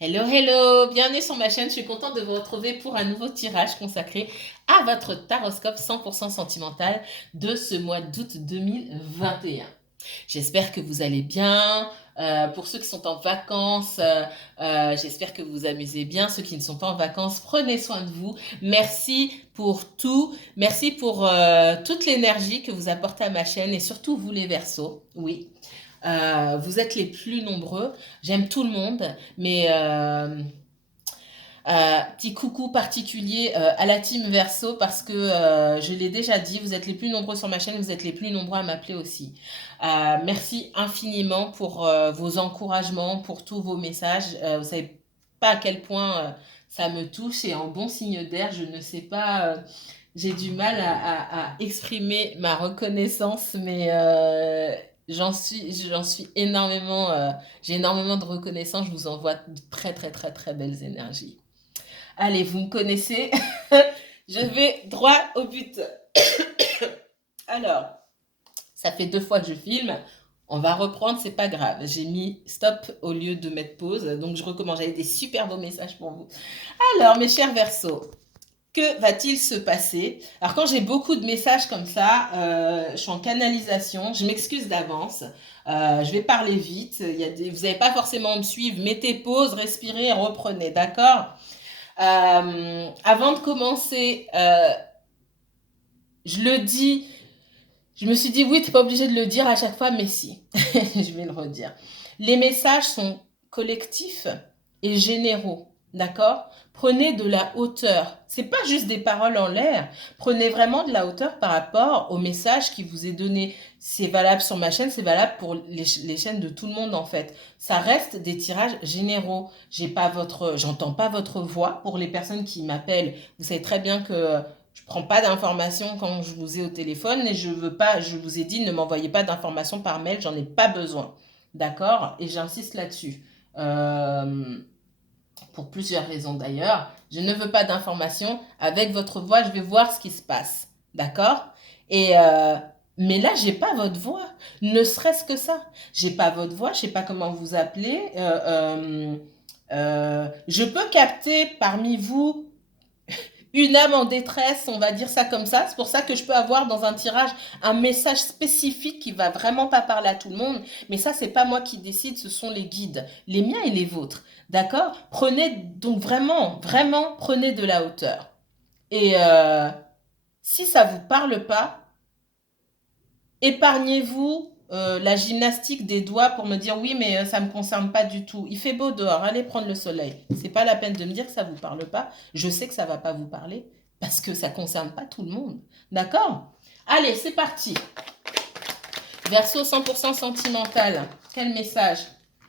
Hello, hello, bienvenue sur ma chaîne. Je suis contente de vous retrouver pour un nouveau tirage consacré à votre taroscope 100% sentimental de ce mois d'août 2021. J'espère que vous allez bien. Pour ceux qui sont en vacances, j'espère que vous vous amusez bien. Ceux qui ne sont pas en vacances, prenez soin de vous. Merci pour tout. Merci pour toute l'énergie que vous apportez à ma chaîne et surtout vous les Verseaux. Oui, vous êtes les plus nombreux. J'aime tout le monde, mais petit coucou particulier à la team Verseau parce que je l'ai déjà dit, vous êtes les plus nombreux sur ma chaîne, vous êtes les plus nombreux à m'appeler aussi. Merci infiniment pour vos encouragements, pour tous vos messages. Vous savez pas à quel point ça me touche et en bon signe d'air, je ne sais pas. J'ai du mal à exprimer ma reconnaissance, mais j'en suis énormément, j'ai énormément de reconnaissance. Je vous envoie de très, très, très, très belles énergies. Allez, vous me connaissez. Je vais droit au but. Alors, ça fait 2 fois que je filme. On va reprendre, c'est pas grave. J'ai mis stop au lieu de mettre pause. Donc, je recommence. J'avais des super beaux messages pour vous. Alors, mes chers Verseaux, que va-t-il se passer? Alors, quand j'ai beaucoup de messages comme ça, je suis en canalisation. Je m'excuse d'avance. Je vais parler vite. Vous n'avez pas forcément à me suivre. Mettez pause, respirez, reprenez. D'accord? Avant de commencer, je le dis, je me suis dit oui, tu n'es pas obligé de le dire à chaque fois, mais si, je vais le redire. Les messages sont collectifs et généraux, d'accord? Prenez de la hauteur. C'est pas juste des paroles en l'air. Prenez vraiment de la hauteur par rapport au message qui vous est donné. C'est valable sur ma chaîne, c'est valable pour les chaînes de tout le monde en fait. Ça reste des tirages généraux. J'entends pas votre voix. Pour les personnes qui m'appellent, vous savez très bien que je prends pas d'informations quand je vous ai au téléphone et je veux pas, je vous ai dit ne m'envoyez pas d'informations par mail, j'en ai pas besoin. D'accord? Et j'insiste là-dessus. Euh, pour plusieurs raisons d'ailleurs. Je ne veux pas d'informations. Avec votre voix, je vais voir ce qui se passe. D'accord? Et mais là, j'ai pas votre voix. Ne serait-ce que ça. J'ai pas votre voix. Je sais pas comment vous appelez. Je peux capter parmi vous une âme en détresse, on va dire ça comme ça. C'est pour ça que je peux avoir dans un tirage un message spécifique qui va vraiment pas parler à tout le monde. Mais ça, c'est pas moi qui décide, ce sont les guides, les miens et les vôtres. D'accord? Prenez donc vraiment, vraiment, prenez de la hauteur. Et si ça vous parle pas, épargnez-vous la gymnastique des doigts pour me dire oui, mais ça me concerne pas du tout. Il fait beau dehors, allez prendre le soleil. C'est pas la peine de me dire que ça vous parle pas. Je sais que ça va pas vous parler parce que ça concerne pas tout le monde. D'accord? Allez, c'est parti. Verseau 100% sentimental. Quel message?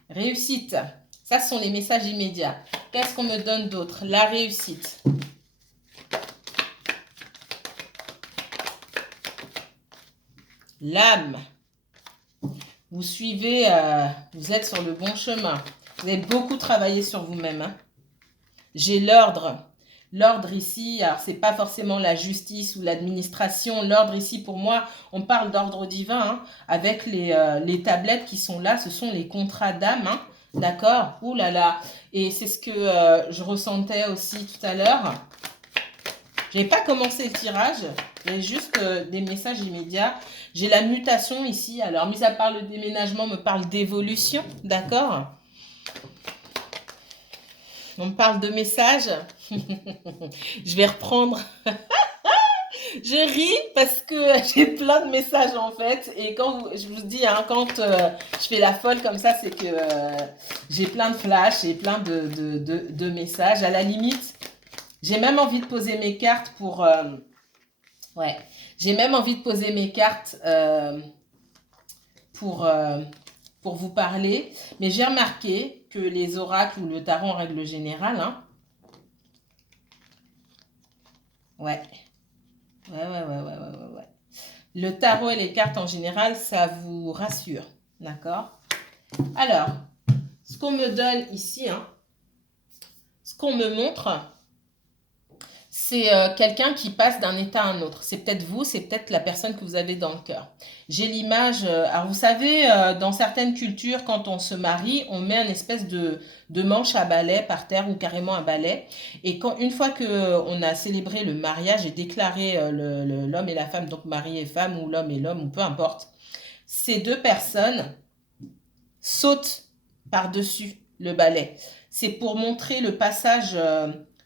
Réussite. Ça, ce sont les messages immédiats. Qu'est-ce qu'on me donne d'autre? La réussite. L'âme. Vous suivez, vous êtes sur le bon chemin. Vous avez beaucoup travaillé sur vous-même. Hein. J'ai l'ordre. L'ordre ici, alors c'est pas forcément la justice ou l'administration. L'ordre ici, pour moi, on parle d'ordre divin. Hein, avec les tablettes qui sont là, ce sont les contrats d'âme. Hein, d'accord? Ouh là là. Et c'est ce que je ressentais aussi tout à l'heure. Je n'ai pas commencé le tirage, il y a juste des messages immédiats. J'ai la mutation ici. Alors, mis à part le déménagement, on me parle d'évolution, d'accord? On me parle de messages. Je vais reprendre. Je ris parce que j'ai plein de messages en fait. Et je vous dis, hein, quand je fais la folle comme ça, c'est que j'ai plein de flashs et plein de messages. À la limite, j'ai même envie de poser mes cartes pour... ouais, j'ai même envie de poser mes cartes pour, euh, pour vous parler. Mais j'ai remarqué que les oracles ou le tarot en règle générale, hein, ouais, ouais. Le tarot et les cartes en général, ça vous rassure, d'accord? Alors, ce qu'on me donne ici, hein, ce qu'on me montre, c'est quelqu'un qui passe d'un état à un autre. C'est peut-être vous, c'est peut-être la personne que vous avez dans le cœur. J'ai l'image, alors vous savez, dans certaines cultures, quand on se marie, on met un espèce de manche à balai par terre ou carrément un balai. Et quand, une fois que on a célébré le mariage et déclaré l'homme et la femme, donc mari et femme, ou l'homme et l'homme, ou peu importe, ces deux personnes sautent par-dessus le balai. C'est pour montrer le passage,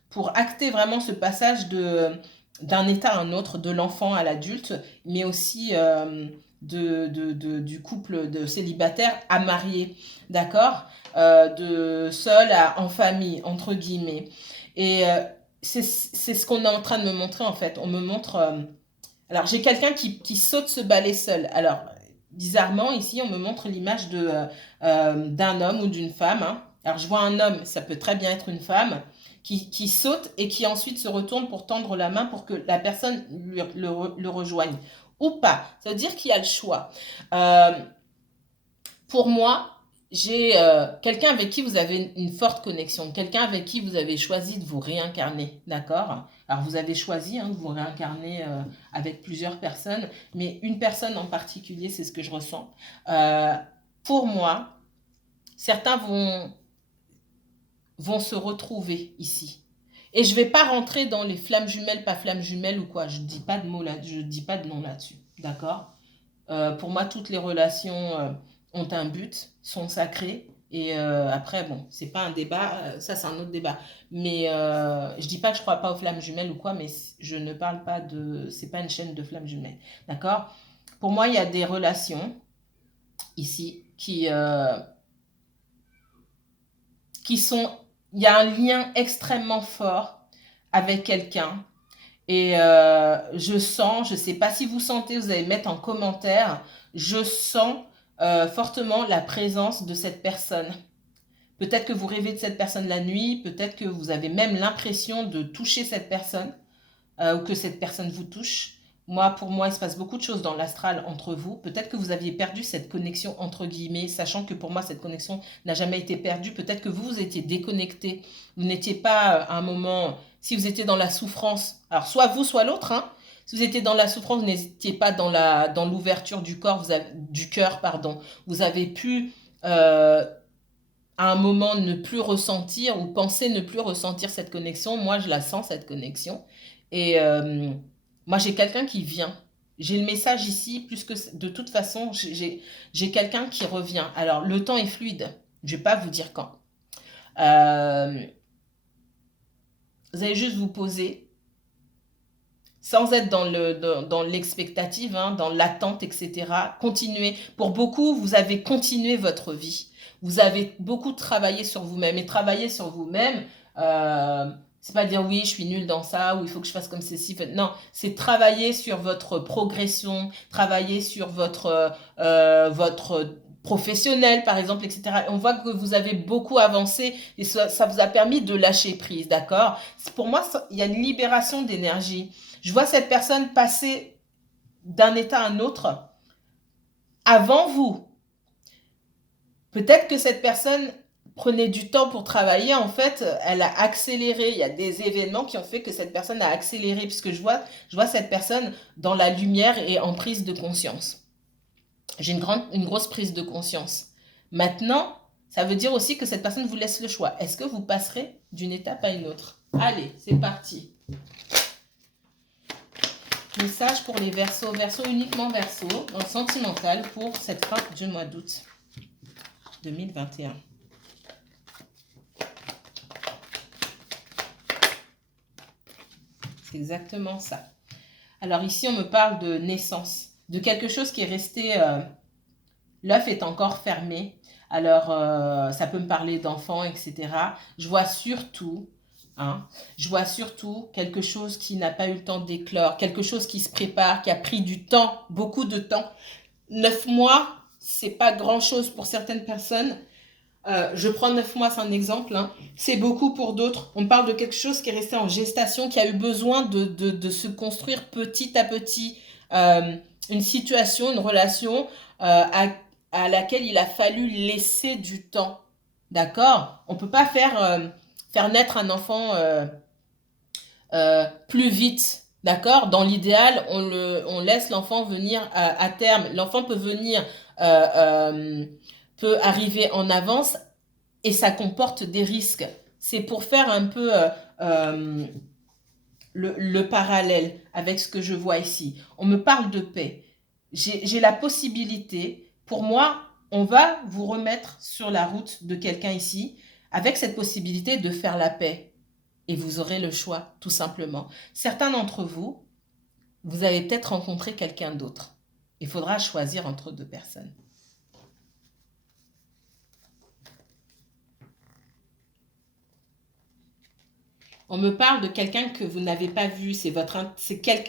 pour acter vraiment ce passage d'un état à un autre, de l'enfant à l'adulte, mais aussi du couple de célibataire à marié, d'accord, de seul à en famille, entre guillemets. Et c'est ce qu'on est en train de me montrer en fait. On me montre... alors j'ai quelqu'un qui saute ce balai seul. Alors bizarrement ici on me montre l'image d'un homme ou d'une femme, hein. Alors je vois un homme, ça peut très bien être une femme, qui saute et qui ensuite se retourne pour tendre la main pour que la personne le rejoigne. Ou pas. Ça veut dire qu'il y a le choix. Euh, pour moi, j'ai quelqu'un avec qui vous avez une forte connexion, quelqu'un avec qui vous avez choisi de vous réincarner, d'accord? Alors vous avez choisi de vous réincarner avec plusieurs personnes, mais une personne en particulier, c'est ce que je ressens. Euh, pour moi, certains vont se retrouver ici. Et je ne vais pas rentrer dans les flammes jumelles, pas flammes jumelles ou quoi. Je ne dis pas de mots là, je dis pas de nom là-dessus. D'accord? Pour moi, toutes les relations ont un but, sont sacrées. Et après, bon, c'est pas un débat, ça c'est un autre débat. Mais je dis pas que je crois pas aux flammes jumelles ou quoi, mais je ne parle pas de. C'est pas une chaîne de flammes jumelles. D'accord? Pour moi, il y a des relations ici qui sont. Il y a un lien extrêmement fort avec quelqu'un. Et je sens, je ne sais pas si vous sentez, vous allez mettre en commentaire, je sens fortement la présence de cette personne. Peut-être que vous rêvez de cette personne la nuit, peut-être que vous avez même l'impression de toucher cette personne ou que cette personne vous touche. Moi, pour moi, il se passe beaucoup de choses dans l'astral entre vous. Peut-être que vous aviez perdu cette connexion entre guillemets, sachant que pour moi, cette connexion n'a jamais été perdue. Peut-être que vous étiez déconnecté. Vous n'étiez pas à un moment, si vous étiez dans la souffrance, alors soit vous, soit l'autre, hein. Si vous étiez dans la souffrance, vous n'étiez pas dans l'ouverture du corps, du cœur, pardon. Vous avez pu à un moment ne plus ressentir ou penser ne plus ressentir cette connexion. Moi, je la sens, cette connexion. Et moi, j'ai quelqu'un qui vient. J'ai le message ici, plus que de toute façon, j'ai quelqu'un qui revient. Alors, le temps est fluide. Je ne vais pas vous dire quand. Euh, vous allez juste vous poser, sans être dans l'expectative, hein, dans l'attente, etc. Continuez. Pour beaucoup, vous avez continué votre vie. Vous avez beaucoup travaillé sur vous-même. Et travailler sur vous-même, c'est pas dire oui, je suis nulle dans ça, ou il faut que je fasse comme ceci. Non, c'est travailler sur votre progression, travailler sur votre professionnel, par exemple, etc. On voit que vous avez beaucoup avancé et ça vous a permis de lâcher prise, d'accord? Pour moi, il y a une libération d'énergie. Je vois cette personne passer d'un état à un autre avant vous. Peut-être que cette personne prenait du temps pour travailler. En fait, elle a accéléré. Il y a des événements qui ont fait que cette personne a accéléré, puisque je vois cette personne dans la lumière et en prise de conscience. J'ai une grosse prise de conscience. Maintenant, ça veut dire aussi que cette personne vous laisse le choix. Est-ce que vous passerez d'une étape à une autre? Allez, c'est parti. Message pour les Verseaux. Verseau uniquement Verseau, dans le sentimental pour cette fin du mois d'août 2021. C'est exactement ça. Alors ici, on me parle de naissance, de quelque chose qui est resté... l'œuf est encore fermé. Alors, ça peut me parler d'enfants, etc. Je vois surtout... Hein, je vois surtout quelque chose qui n'a pas eu le temps d'éclore, quelque chose qui se prépare, qui a pris du temps, beaucoup de temps. 9 mois, c'est pas grand-chose pour certaines personnes. Je prends 9 mois, c'est un exemple. Hein. C'est beaucoup pour d'autres. On parle de quelque chose qui est resté en gestation, qui a eu besoin de se construire petit à petit. Une situation, une relation à laquelle il a fallu laisser du temps. D'accord? On ne peut pas faire naître un enfant plus vite. D'accord? Dans l'idéal, on laisse l'enfant venir à terme. L'enfant peut venir, peut arriver en avance et ça comporte des risques. C'est pour faire un peu euh, le parallèle avec ce que je vois ici. On me parle de paix. J'ai la possibilité, pour moi, on va vous remettre sur la route de quelqu'un ici, avec cette possibilité de faire la paix. Et vous aurez le choix, tout simplement. Certains d'entre vous, vous avez peut-être rencontré quelqu'un d'autre. Il faudra choisir entre deux personnes. On me parle de quelqu'un que vous n'avez pas vu.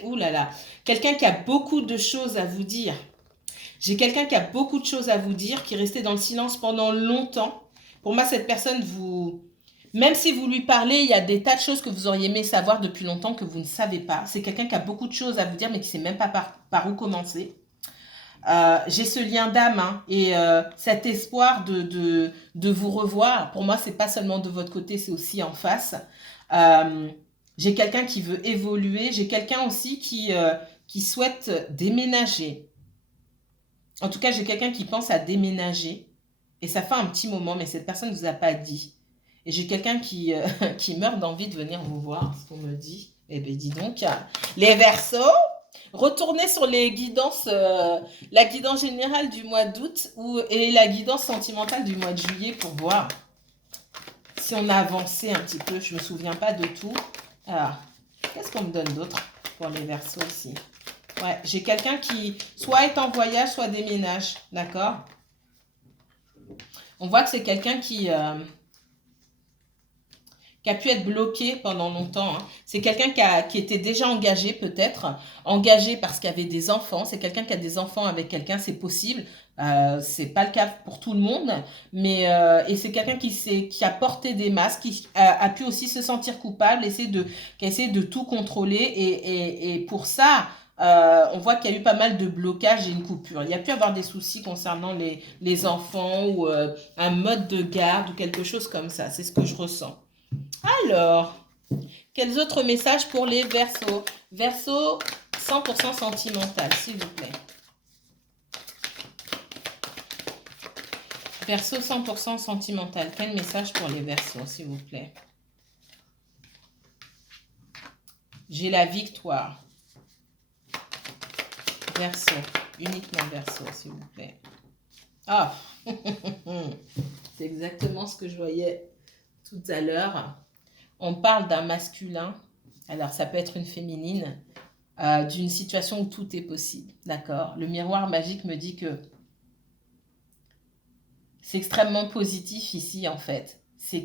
Ouh là là, quelqu'un qui a beaucoup de choses à vous dire. J'ai quelqu'un qui a beaucoup de choses à vous dire, qui est resté dans le silence pendant longtemps. Pour moi, cette personne, même si vous lui parlez, il y a des tas de choses que vous auriez aimé savoir depuis longtemps que vous ne savez pas. C'est quelqu'un qui a beaucoup de choses à vous dire, mais qui ne sait même pas par où commencer. J'ai ce lien d'âme hein, et cet espoir de vous revoir. Pour moi, c'est pas seulement de votre côté, c'est aussi en face. J'ai quelqu'un qui veut évoluer. J'ai quelqu'un aussi qui souhaite déménager. En tout cas, j'ai quelqu'un qui pense à déménager. Et ça fait un petit moment, mais cette personne ne vous a pas dit. Et j'ai quelqu'un qui meurt d'envie de venir vous voir, ce qu'on me dit. Eh bien, dis donc, les Verseaux, retournez sur les guidances, la guidance générale du mois d'août et la guidance sentimentale du mois de juillet pour voir si on a avancé un petit peu. Je ne me souviens pas de tout. Alors, qu'est-ce qu'on me donne d'autre pour les Verseaux ici? Ouais, j'ai quelqu'un qui soit est en voyage, soit déménage. D'accord? On voit que c'est quelqu'un qui a pu être bloqué pendant longtemps. Hein. C'est quelqu'un qui était déjà engagé peut-être, engagé parce qu'il y avait des enfants. C'est quelqu'un qui a des enfants avec quelqu'un, c'est possible. C'est pas le cas pour tout le monde, mais et c'est quelqu'un qui a porté des masques, qui a pu aussi se sentir coupable, qui a essayé de tout contrôler et pour ça. On voit qu'il y a eu pas mal de blocages et une coupure. Il y a pu y avoir des soucis concernant les enfants ou un mode de garde ou quelque chose comme ça. C'est ce que je ressens. Alors, quels autres messages pour les Verseaux? Verseau 100% sentimental, s'il vous plaît. Verseau 100% sentimental. Quel message pour les Verseaux, s'il vous plaît? J'ai la victoire. Verseau. Uniquement Verseau, s'il vous plaît. Ah, c'est exactement ce que je voyais tout à l'heure. On parle d'un masculin, alors ça peut être une féminine, d'une situation où tout est possible, d'accord? Le miroir magique me dit que c'est extrêmement positif ici, en fait. C'est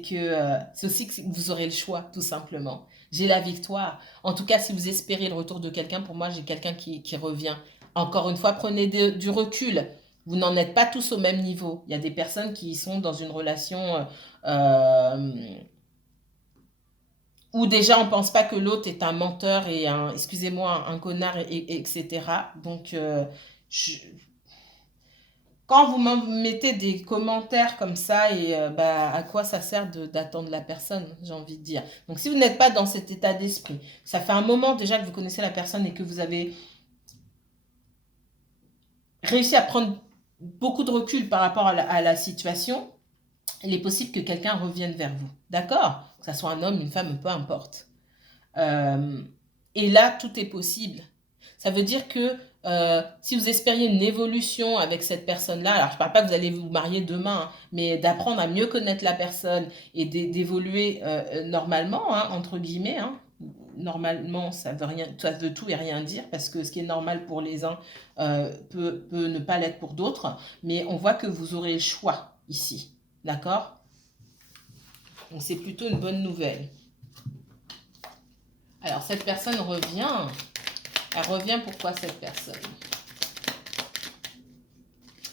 aussi que vous aurez le choix, tout simplement. J'ai la victoire. En tout cas, si vous espérez le retour de quelqu'un, pour moi, j'ai quelqu'un qui revient. Encore une fois, prenez du recul. Vous n'en êtes pas tous au même niveau. Il y a des personnes qui sont dans une relation où déjà on pense pas que l'autre est un menteur et excusez-moi, un connard, etc. Donc, quand vous me mettez des commentaires comme ça, et bah, à quoi ça sert d'attendre la personne, j'ai envie de dire. Donc, si vous n'êtes pas dans cet état d'esprit, ça fait un moment déjà que vous connaissez la personne et que vous avez réussi à prendre beaucoup de recul par rapport à la situation, il est possible que quelqu'un revienne vers vous. D'accord? Que ce soit un homme, une femme, peu importe. Et là, tout est possible. Ça veut dire que si vous espériez une évolution avec cette personne-là, alors je ne parle pas que vous allez vous marier demain, hein, mais d'apprendre à mieux connaître la personne et d'évoluer normalement, hein, entre guillemets. Hein. Normalement, ça veut tout et rien dire, parce que ce qui est normal pour les uns peut ne pas l'être pour d'autres, mais on voit que vous aurez le choix ici. D'accord? Donc c'est plutôt une bonne nouvelle. Alors cette personne revient. Elle revient, pourquoi cette personne?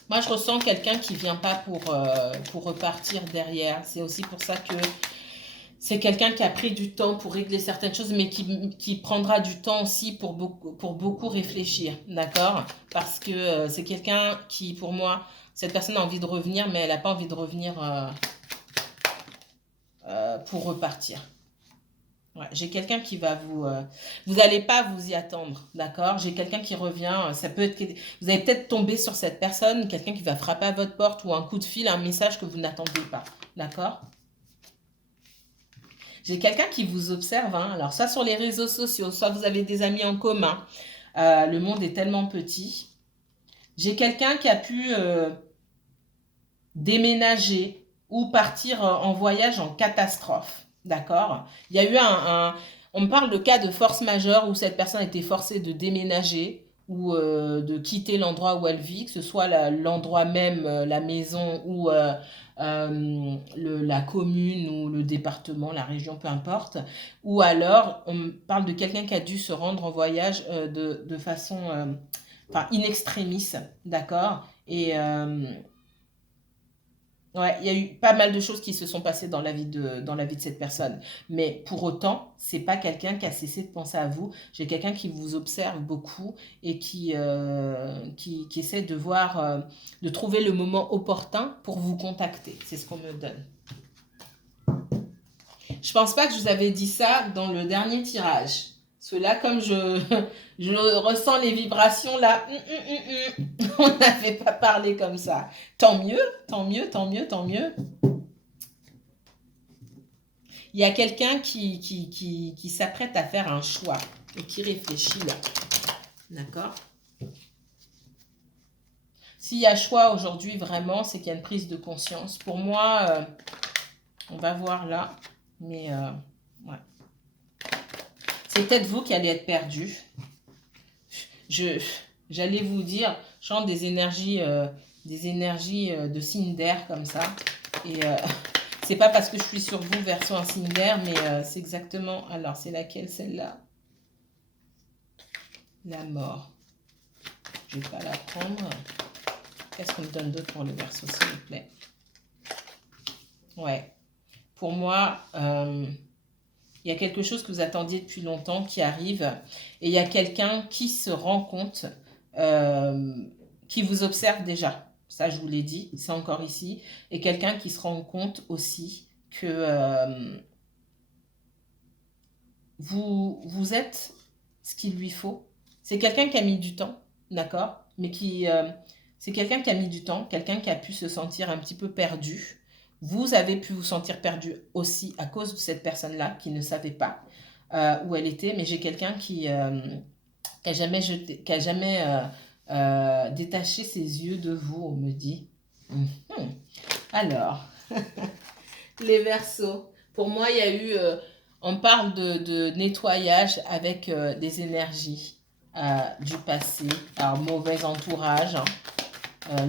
Moi, je ressens quelqu'un qui ne vient pas pour repartir derrière. C'est aussi pour ça que c'est quelqu'un qui a pris du temps pour régler certaines choses, mais qui prendra du temps aussi pour beaucoup réfléchir, d'accord? Parce que c'est quelqu'un qui, pour moi, cette personne a envie de revenir, mais elle n'a pas envie de revenir pour repartir. Ouais, j'ai quelqu'un qui va vous... vous n'allez pas vous y attendre, d'accord? J'ai quelqu'un qui revient, ça peut être... Vous allez peut-être tomber sur cette personne, quelqu'un qui va frapper à votre porte ou un coup de fil, un message que vous n'attendez pas, d'accord? J'ai quelqu'un qui vous observe, hein. Alors soit sur les réseaux sociaux, soit vous avez des amis en commun. Le monde est tellement petit. J'ai quelqu'un qui a pu déménager ou partir en voyage en catastrophe. D'accord? Il y a eu on me parle de cas de force majeure où cette personne a été forcée de déménager ou de quitter l'endroit où elle vit, que ce soit l'endroit même, la maison ou la commune ou le département, la région, peu importe. Ou alors, on me parle de quelqu'un qui a dû se rendre en voyage de façon enfin, in extremis, d'accord? Et ouais, il y a eu pas mal de choses qui se sont passées dans la vie de cette personne. Mais pour autant, c'est pas quelqu'un qui a cessé de penser à vous. J'ai quelqu'un qui vous observe beaucoup et qui essaie de voir, de trouver le moment opportun pour vous contacter. C'est ce qu'on me donne. Je pense pas que je vous avais dit ça dans le dernier tirage. Parce que là, comme je ressens les vibrations, là, on n'avait pas parlé comme ça. Tant mieux, tant mieux, tant mieux, tant mieux. Il y a quelqu'un qui s'apprête à faire un choix et qui réfléchit là. D'accord? S'il y a choix aujourd'hui, vraiment, c'est qu'il y a une prise de conscience. Pour moi, on va voir là, mais ouais. C'est peut-être vous qui allez être perdu. J'allais vous dire, je chante des énergies de signe d'air comme ça. Et c'est pas parce que je suis sur vous version un signe d'air, mais c'est exactement... Alors, c'est laquelle celle-là? La mort. Je vais pas la prendre. Qu'est-ce qu'on me donne d'autre pour le verso, s'il vous plaît? Ouais. Pour moi, il y a quelque chose que vous attendiez depuis longtemps qui arrive. Et il y a quelqu'un qui se rend compte, qui vous observe déjà. Ça, je vous l'ai dit, c'est encore ici. Et quelqu'un qui se rend compte aussi que vous êtes ce qu'il lui faut. C'est quelqu'un qui a mis du temps, d'accord? Mais c'est quelqu'un qui a mis du temps, quelqu'un qui a pu se sentir un petit peu perdu. Vous avez pu vous sentir perdu aussi à cause de cette personne-là qui ne savait pas où elle était. Mais j'ai quelqu'un qui a jamais détaché ses yeux de vous, on me dit. Alors, les Verseaux. Pour moi, il y a eu... on parle de nettoyage avec des énergies du passé. Alors, mauvais entourage. Hein.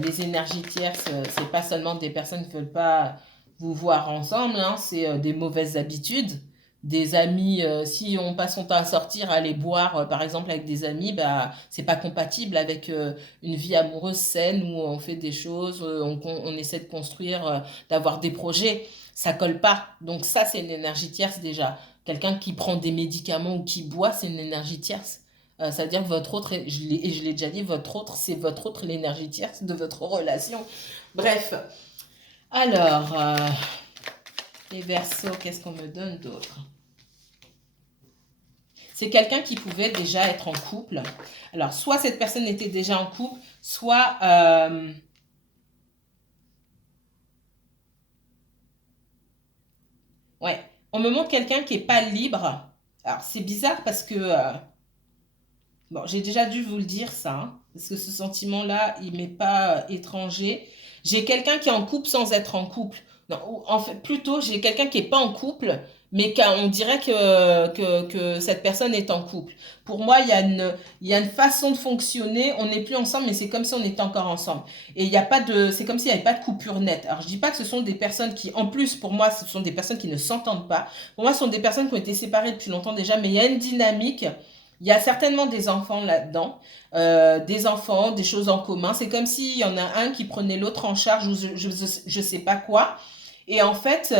Les énergies tierces, c'est pas seulement des personnes qui ne veulent pas vous voir ensemble. Hein, c'est des mauvaises habitudes. Des amis, si on passe son temps à sortir, à aller boire, par exemple, avec des amis, bah, c'est pas compatible avec une vie amoureuse saine où on fait des choses, on essaie de construire, d'avoir des projets. Ça colle pas. Donc ça, c'est une énergie tierce déjà. Quelqu'un qui prend des médicaments ou qui boit, c'est une énergie tierce. C'est-à-dire que votre autre, et je l'ai déjà dit, votre autre, c'est votre autre, l'énergie tierce de votre relation. Bref. Alors, les Verseaux, qu'est-ce qu'on me donne d'autre? C'est quelqu'un qui pouvait déjà être en couple. Alors, soit cette personne était déjà en couple, soit... ouais, on me montre quelqu'un qui n'est pas libre. Alors, c'est bizarre parce que... bon, j'ai déjà dû vous le dire ça, hein, parce que ce sentiment-là, il m'est pas étranger. J'ai quelqu'un qui est en couple sans être en couple. Non, en fait, plutôt, j'ai quelqu'un qui n'est pas en couple, mais on dirait que cette personne est en couple. Pour moi, il y a une façon de fonctionner. On n'est plus ensemble, mais c'est comme si on était encore ensemble. Et il y a pas de, c'est comme s'il n'y avait pas de coupure nette. Alors, je dis pas que ce sont des personnes qui, en plus, pour moi, ce sont des personnes qui ne s'entendent pas. Pour moi, ce sont des personnes qui ont été séparées depuis longtemps déjà, mais il y a une dynamique. Il y a certainement des enfants là-dedans, des enfants, des choses en commun. C'est comme s'il y en a un qui prenait l'autre en charge ou je sais pas quoi. Et en fait,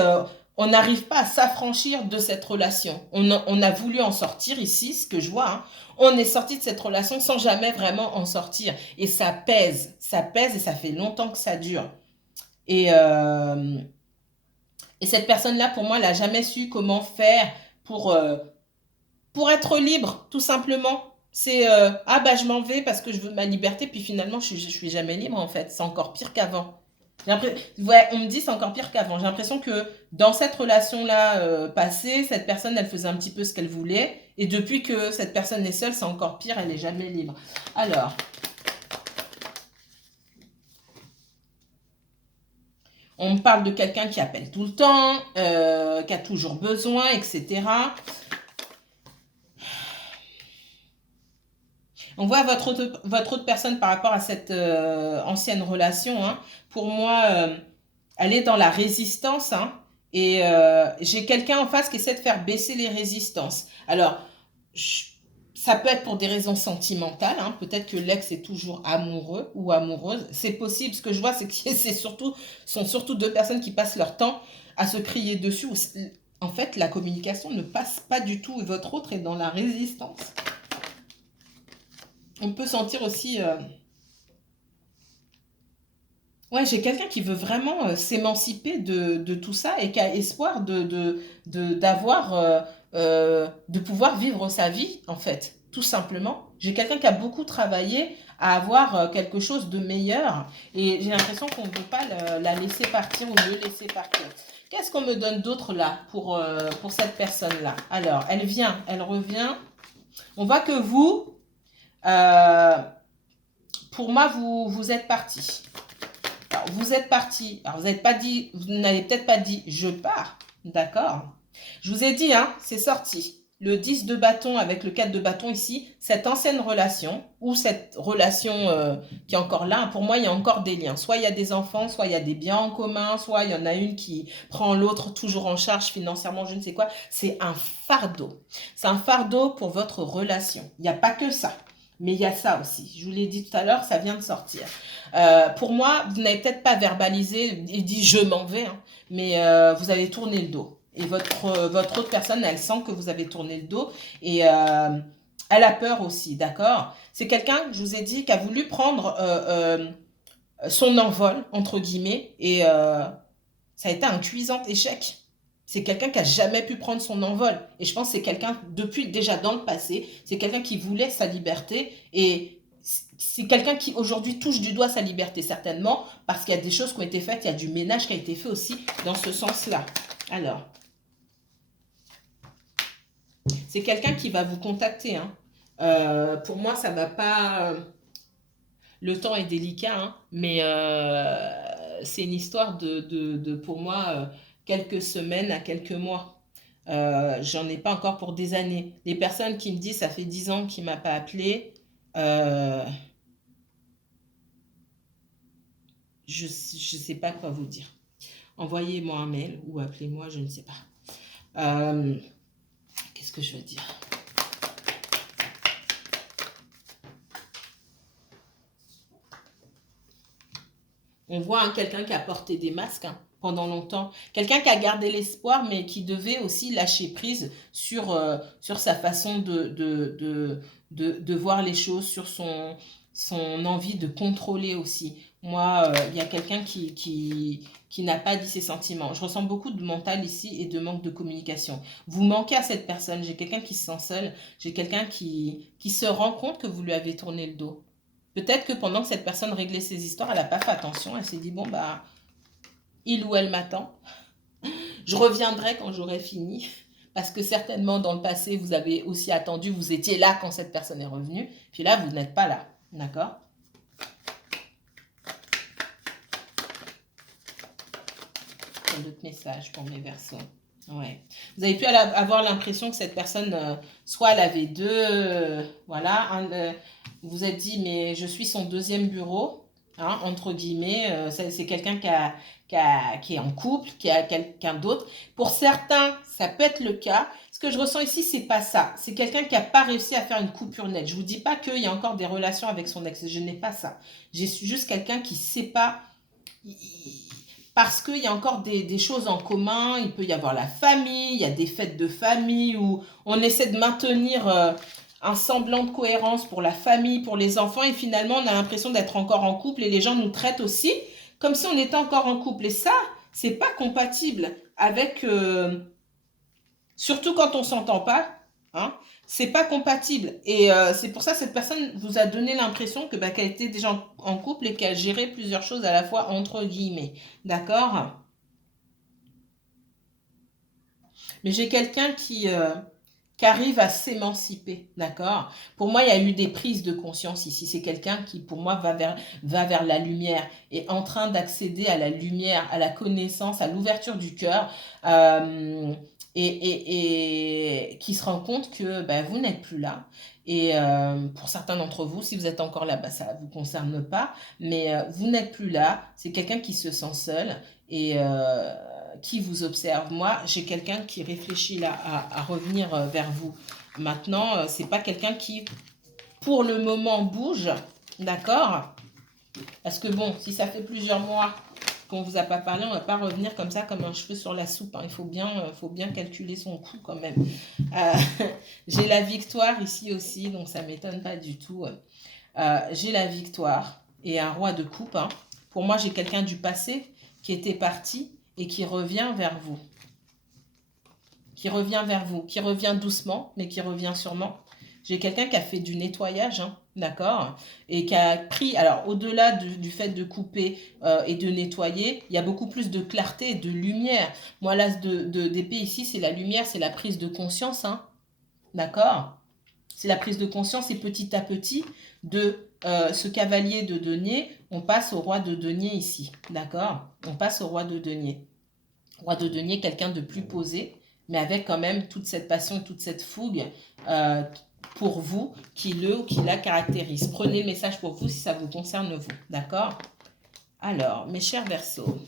on n'arrive pas à s'affranchir de cette relation. On a voulu en sortir ici, ce que je vois. Hein. On est sorti de cette relation sans jamais vraiment en sortir. Et ça pèse et ça fait longtemps que ça dure. Et, euh, et cette personne-là, pour moi, elle n'a jamais su comment faire pour être libre, tout simplement. C'est ah bah je m'en vais parce que je veux ma liberté, puis finalement je suis jamais libre en fait. C'est encore pire qu'avant. Ouais, on me dit c'est encore pire qu'avant. J'ai l'impression que dans cette relation-là passée, cette personne elle faisait un petit peu ce qu'elle voulait, et depuis que cette personne est seule, c'est encore pire, elle est jamais libre. Alors, on me parle de quelqu'un qui appelle tout le temps, qui a toujours besoin, etc. On voit votre autre personne par rapport à cette ancienne relation. Hein. Pour moi, elle est dans la résistance. Hein, et j'ai quelqu'un en face qui essaie de faire baisser les résistances. Alors, ça peut être pour des raisons sentimentales. Hein, peut-être que l'ex est toujours amoureux ou amoureuse. C'est possible. Ce que je vois, c'est que sont surtout deux personnes qui passent leur temps à se crier dessus. En fait, la communication ne passe pas du tout. Et votre autre est dans la résistance. On peut sentir aussi... Ouais, j'ai quelqu'un qui veut vraiment s'émanciper de tout ça et qui a espoir d'avoir, de pouvoir vivre sa vie, en fait, tout simplement. J'ai quelqu'un qui a beaucoup travaillé à avoir quelque chose de meilleur et j'ai l'impression qu'on ne veut pas la laisser partir ou le laisser partir. Qu'est-ce qu'on me donne d'autre là pour cette personne-là? Alors, elle vient, elle revient. On voit que vous, euh, pour moi, vous êtes parti. Alors, vous êtes parti. Alors, vous n'avez peut-être pas dit je pars. D'accord. Je vous ai dit, hein, c'est sorti. Le 10 de bâton avec le 4 de bâton ici, cette ancienne relation ou cette relation qui est encore là, pour moi, il y a encore des liens. Soit il y a des enfants, soit il y a des biens en commun, soit il y en a une qui prend l'autre toujours en charge financièrement, je ne sais quoi. C'est un fardeau. C'est un fardeau pour votre relation. Il n'y a pas que ça. Mais il y a ça aussi. Je vous l'ai dit tout à l'heure, ça vient de sortir. Pour moi, vous n'avez peut-être pas verbalisé et dit je m'en vais, hein, mais vous avez tourné le dos. Et votre autre personne, elle sent que vous avez tourné le dos et elle a peur aussi, d'accord? C'est quelqu'un, je vous ai dit, qui a voulu prendre son envol, entre guillemets, et ça a été un cuisant échec. C'est quelqu'un qui a jamais pu prendre son envol. Et je pense que c'est quelqu'un, depuis déjà dans le passé, c'est quelqu'un qui voulait sa liberté. Et c'est quelqu'un qui aujourd'hui touche du doigt sa liberté, certainement, parce qu'il y a des choses qui ont été faites, il y a du ménage qui a été fait aussi dans ce sens-là. Alors, c'est quelqu'un qui va vous contacter. Hein. Pour moi, ça ne va pas... Le temps est délicat, hein, mais c'est une histoire pour moi, quelques semaines à quelques mois. J'en ai pas encore pour des années. Les personnes qui me disent, ça fait 10 ans qu'il ne m'a pas appelé, je ne sais pas quoi vous dire. Envoyez-moi un mail ou appelez-moi, je ne sais pas. Qu'est-ce que je veux dire? On voit hein, quelqu'un qui a porté des masques hein, pendant longtemps. Quelqu'un qui a gardé l'espoir, mais qui devait aussi lâcher prise sur sa façon de voir les choses, sur son envie de contrôler aussi. Moi, il y a quelqu'un qui n'a pas dit ses sentiments. Je ressens beaucoup de mental ici et de manque de communication. Vous manquez à cette personne. J'ai quelqu'un qui se sent seul. J'ai quelqu'un qui se rend compte que vous lui avez tourné le dos. Peut-être que pendant que cette personne réglait ses histoires, elle n'a pas fait attention. Elle s'est dit, bon, bah, il ou elle m'attend. Je reviendrai quand j'aurai fini. Parce que certainement, dans le passé, vous avez aussi attendu. Vous étiez là quand cette personne est revenue. Puis là, vous n'êtes pas là. D'accord? D'autres messages pour mes versos. Ouais. Vous avez pu avoir l'impression que cette personne, soit elle avait deux, voilà, vous êtes dit, mais je suis son deuxième bureau, hein, entre guillemets, c'est quelqu'un qui est en couple, qui a quelqu'un d'autre. Pour certains, ça peut être le cas. Ce que je ressens ici, c'est pas ça. C'est quelqu'un qui n'a pas réussi à faire une coupure nette. Je vous dis pas qu'il y a encore des relations avec son ex. Je n'ai pas ça. J'ai juste quelqu'un qui sait pas. Parce qu'il y a encore des choses en commun, il peut y avoir la famille, il y a des fêtes de famille où on essaie de maintenir un semblant de cohérence pour la famille, pour les enfants, et finalement on a l'impression d'être encore en couple et les gens nous traitent aussi comme si on était encore en couple. Et ça, c'est pas compatible avec Surtout quand on ne s'entend pas, hein, c'est pas compatible. Et c'est pour ça que cette personne vous a donné l'impression que qu'elle était déjà en couple et qu'elle gérait plusieurs choses à la fois, entre guillemets. D'accord? Mais j'ai quelqu'un qui arrive à s'émanciper, d'accord? Pour moi, il y a eu des prises de conscience ici. C'est quelqu'un qui, pour moi, va vers la lumière, est en train d'accéder à la lumière, à la connaissance, à l'ouverture du cœur, et qui se rend compte que vous n'êtes plus là. Et pour certains d'entre vous, si vous êtes encore là, ça ne vous concerne pas, mais vous n'êtes plus là. C'est quelqu'un qui se sent seul et qui vous observe. Moi, j'ai quelqu'un qui réfléchit là à revenir vers vous. Maintenant, c'est pas quelqu'un qui, pour le moment, bouge, d'accord? Parce que bon, si ça fait plusieurs mois qu'on vous a pas parlé, on va pas revenir comme ça, comme un cheveu sur la soupe, hein. Il faut bien calculer son coût quand même. J'ai la victoire ici aussi, donc ça m'étonne pas du tout. J'ai la victoire et un roi de coupe, hein. Pour moi, j'ai quelqu'un du passé qui était parti et qui revient vers vous. Qui revient vers vous, qui revient doucement, mais qui revient sûrement. J'ai quelqu'un qui a fait du nettoyage, hein, d'accord? Et qui a pris, alors au-delà du fait de couper et de nettoyer, il y a beaucoup plus de clarté et de lumière. Moi, l'as d'épée ici, c'est la lumière, c'est la prise de conscience, hein, d'accord? C'est la prise de conscience et petit à petit, de ce cavalier de denier, on passe au roi de denier ici, d'accord? On passe au roi de denier. Roi de denier, quelqu'un de plus posé, mais avec quand même toute cette passion, toute cette fougue pour vous qui la caractérise. Prenez le message pour vous si ça vous concerne vous, d'accord? Alors, mes chers Verseaux,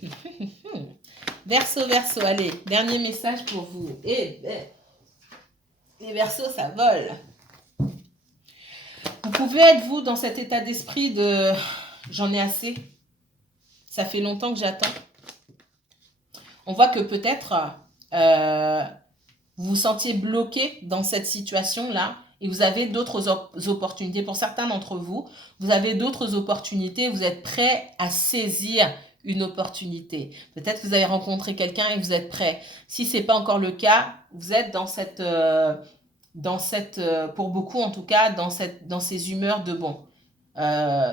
Verseau, allez, dernier message pour vous. Et les Verseaux, ça vole. Vous pouvez être, vous, dans cet état d'esprit de « j'en ai assez, ça fait longtemps que j'attends ». On voit que peut-être vous vous sentiez bloqué dans cette situation-là et vous avez d'autres opportunités. Pour certains d'entre vous, vous avez d'autres opportunités, vous êtes prêt à saisir une opportunité. Peut-être que vous avez rencontré quelqu'un et vous êtes prêt. Si ce n'est pas encore le cas, vous êtes pour beaucoup en tout cas, dans ces humeurs de bon.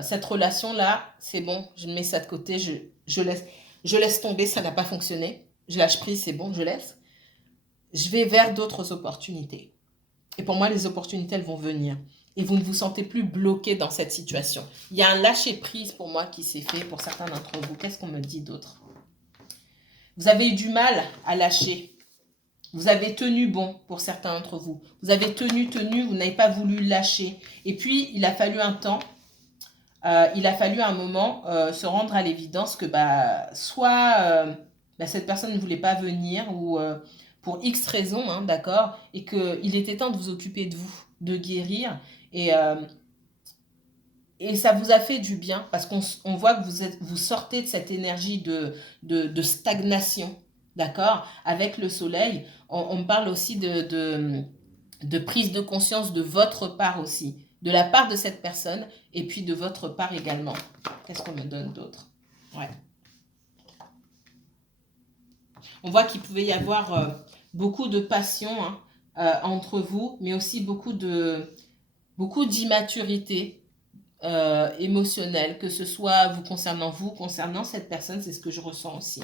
Cette relation-là, c'est bon, je mets ça de côté, je laisse tomber, ça n'a pas fonctionné. Je lâche prise, c'est bon, je laisse. Je vais vers d'autres opportunités. Et pour moi, les opportunités, elles vont venir. Et vous ne vous sentez plus bloqué dans cette situation. Il y a un lâcher-prise pour moi qui s'est fait pour certains d'entre vous. Qu'est-ce qu'on me dit d'autre? Vous avez eu du mal à lâcher. Vous avez tenu bon pour certains d'entre vous. Vous avez tenu, vous n'avez pas voulu lâcher. Et puis, il a fallu un temps, il a fallu un moment se rendre à l'évidence que soit cette personne ne voulait pas venir ou pour X raisons, hein, d'accord, et qu'il était temps de vous occuper de vous, de guérir. Et ça vous a fait du bien parce qu'on voit que vous sortez de cette énergie de stagnation, d'accord, avec le soleil. On me parle aussi de prise de conscience de votre part aussi, de la part de cette personne et puis de votre part également. Qu'est-ce qu'on me donne d'autre? Ouais. On voit qu'il pouvait y avoir beaucoup de passion, hein, entre vous, mais aussi beaucoup d'immaturité émotionnelle, que ce soit vous, concernant cette personne, c'est ce que je ressens aussi.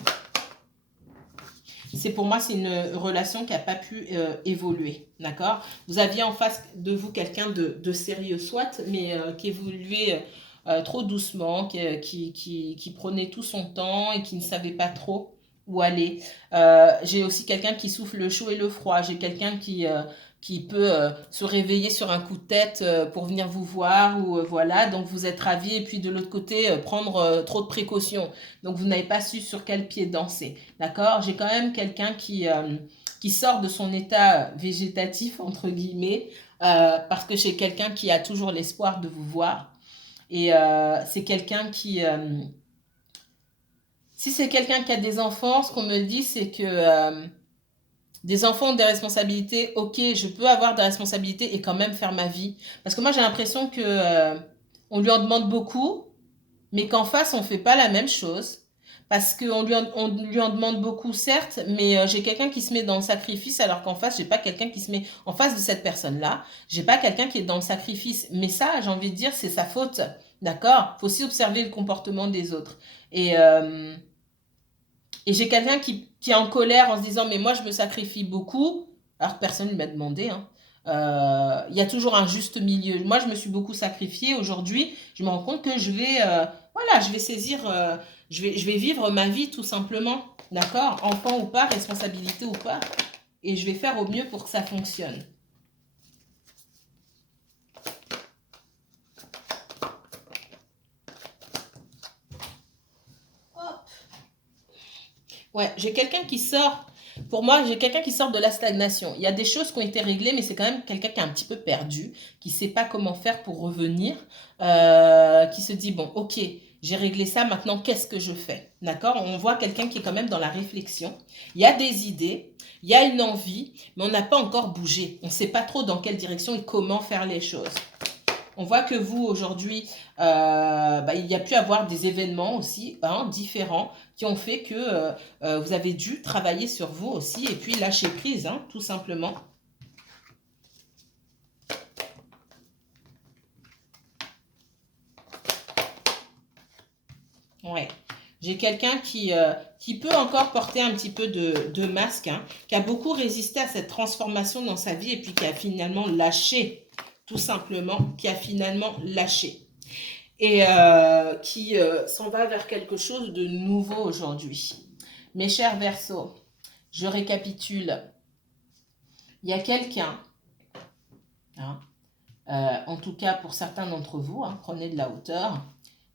Pour moi, c'est une relation qui n'a pas pu évoluer, d'accord? Vous aviez en face de vous quelqu'un de sérieux, soit, mais qui évoluait trop doucement, qui prenait tout son temps et qui ne savait pas trop où aller. J'ai aussi quelqu'un qui souffle le chaud et le froid. J'ai quelqu'un qui peut se réveiller sur un coup de tête pour venir vous voir ou voilà, donc vous êtes ravi et puis de l'autre côté prendre trop de précautions, donc vous n'avez pas su sur quel pied danser, d'accord? J'ai quand même quelqu'un qui sort de son état végétatif entre guillemets parce que j'ai quelqu'un qui a toujours l'espoir de vous voir et c'est quelqu'un qui si c'est quelqu'un qui a des enfants, ce qu'on me dit c'est que des enfants ont des responsabilités, ok, je peux avoir des responsabilités et quand même faire ma vie. Parce que moi, j'ai l'impression que on lui en demande beaucoup, mais qu'en face, on ne fait pas la même chose. parce on lui en demande beaucoup, certes, mais j'ai quelqu'un qui se met dans le sacrifice, alors qu'en face, j'ai pas quelqu'un qui se met en face de cette personne-là. J'ai pas quelqu'un qui est dans le sacrifice. Mais ça, j'ai envie de dire, c'est sa faute. D'accord? Faut aussi observer le comportement des autres. Et, euh, et j'ai quelqu'un qui est en colère en se disant, mais moi, je me sacrifie beaucoup, alors que personne ne m'a demandé, hein. Il y a toujours un juste milieu. Moi, je me suis beaucoup sacrifiée. Aujourd'hui, je me rends compte que voilà, je vais saisir, je vais vivre ma vie tout simplement. D'accord? Enfant ou pas, responsabilité ou pas. Et je vais faire au mieux pour que ça fonctionne. Hop. Ouais, j'ai quelqu'un qui sort. Pour moi, j'ai quelqu'un qui sort de la stagnation. Il y a des choses qui ont été réglées, mais c'est quand même quelqu'un qui est un petit peu perdu, qui ne sait pas comment faire pour revenir, qui se dit, bon, ok, j'ai réglé ça, maintenant, qu'est-ce que je fais? D'accord? On voit quelqu'un qui est quand même dans la réflexion. Il y a des idées, il y a une envie, mais on n'a pas encore bougé. On ne sait pas trop dans quelle direction et comment faire les choses. On voit que vous, aujourd'hui, il y a pu avoir des événements aussi, hein, différents qui ont fait que vous avez dû travailler sur vous aussi et puis lâcher prise, hein, tout simplement. Ouais. J'ai quelqu'un qui peut encore porter un petit peu de masque, hein, qui a beaucoup résisté à cette transformation dans sa vie et puis qui a finalement lâché, tout simplement, qui a finalement lâché. Et qui s'en va vers quelque chose de nouveau aujourd'hui. Mes chers Verseaux, je récapitule. Il y a quelqu'un, hein, en tout cas pour certains d'entre vous, hein, prenez de la hauteur,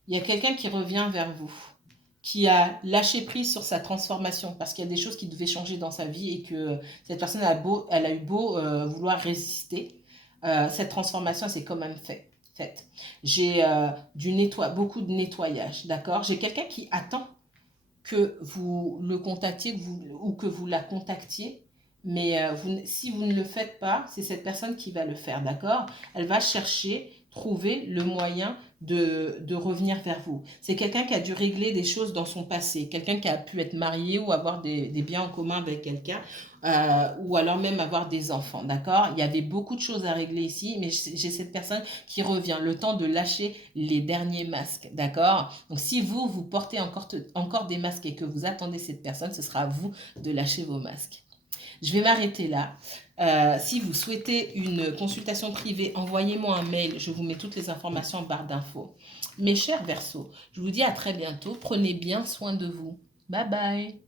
il y a quelqu'un qui revient vers vous, qui a lâché prise sur sa transformation, parce qu'il y a des choses qui devaient changer dans sa vie et que cette personne elle a eu beau vouloir résister, cette transformation s'est quand même faite. J'ai beaucoup de nettoyage, d'accord? J'ai quelqu'un qui attend que vous le contactiez ou que vous la contactiez, mais si vous ne le faites pas, c'est cette personne qui va le faire, d'accord? Elle va chercher, trouver le moyen de revenir vers vous. C'est quelqu'un qui a dû régler des choses dans son passé, quelqu'un qui a pu être marié ou avoir des biens en commun avec quelqu'un, ou alors même avoir des enfants, d'accord? Il y avait beaucoup de choses à régler ici, mais j'ai cette personne qui revient, le temps de lâcher les derniers masques, d'accord? Donc si vous portez encore des masques et que vous attendez cette personne, ce sera à vous de lâcher vos masques. Je vais m'arrêter là. Si vous souhaitez une consultation privée, envoyez-moi un mail. Je vous mets toutes les informations en barre d'infos. Mes chers Verseaux, je vous dis à très bientôt. Prenez bien soin de vous. Bye bye.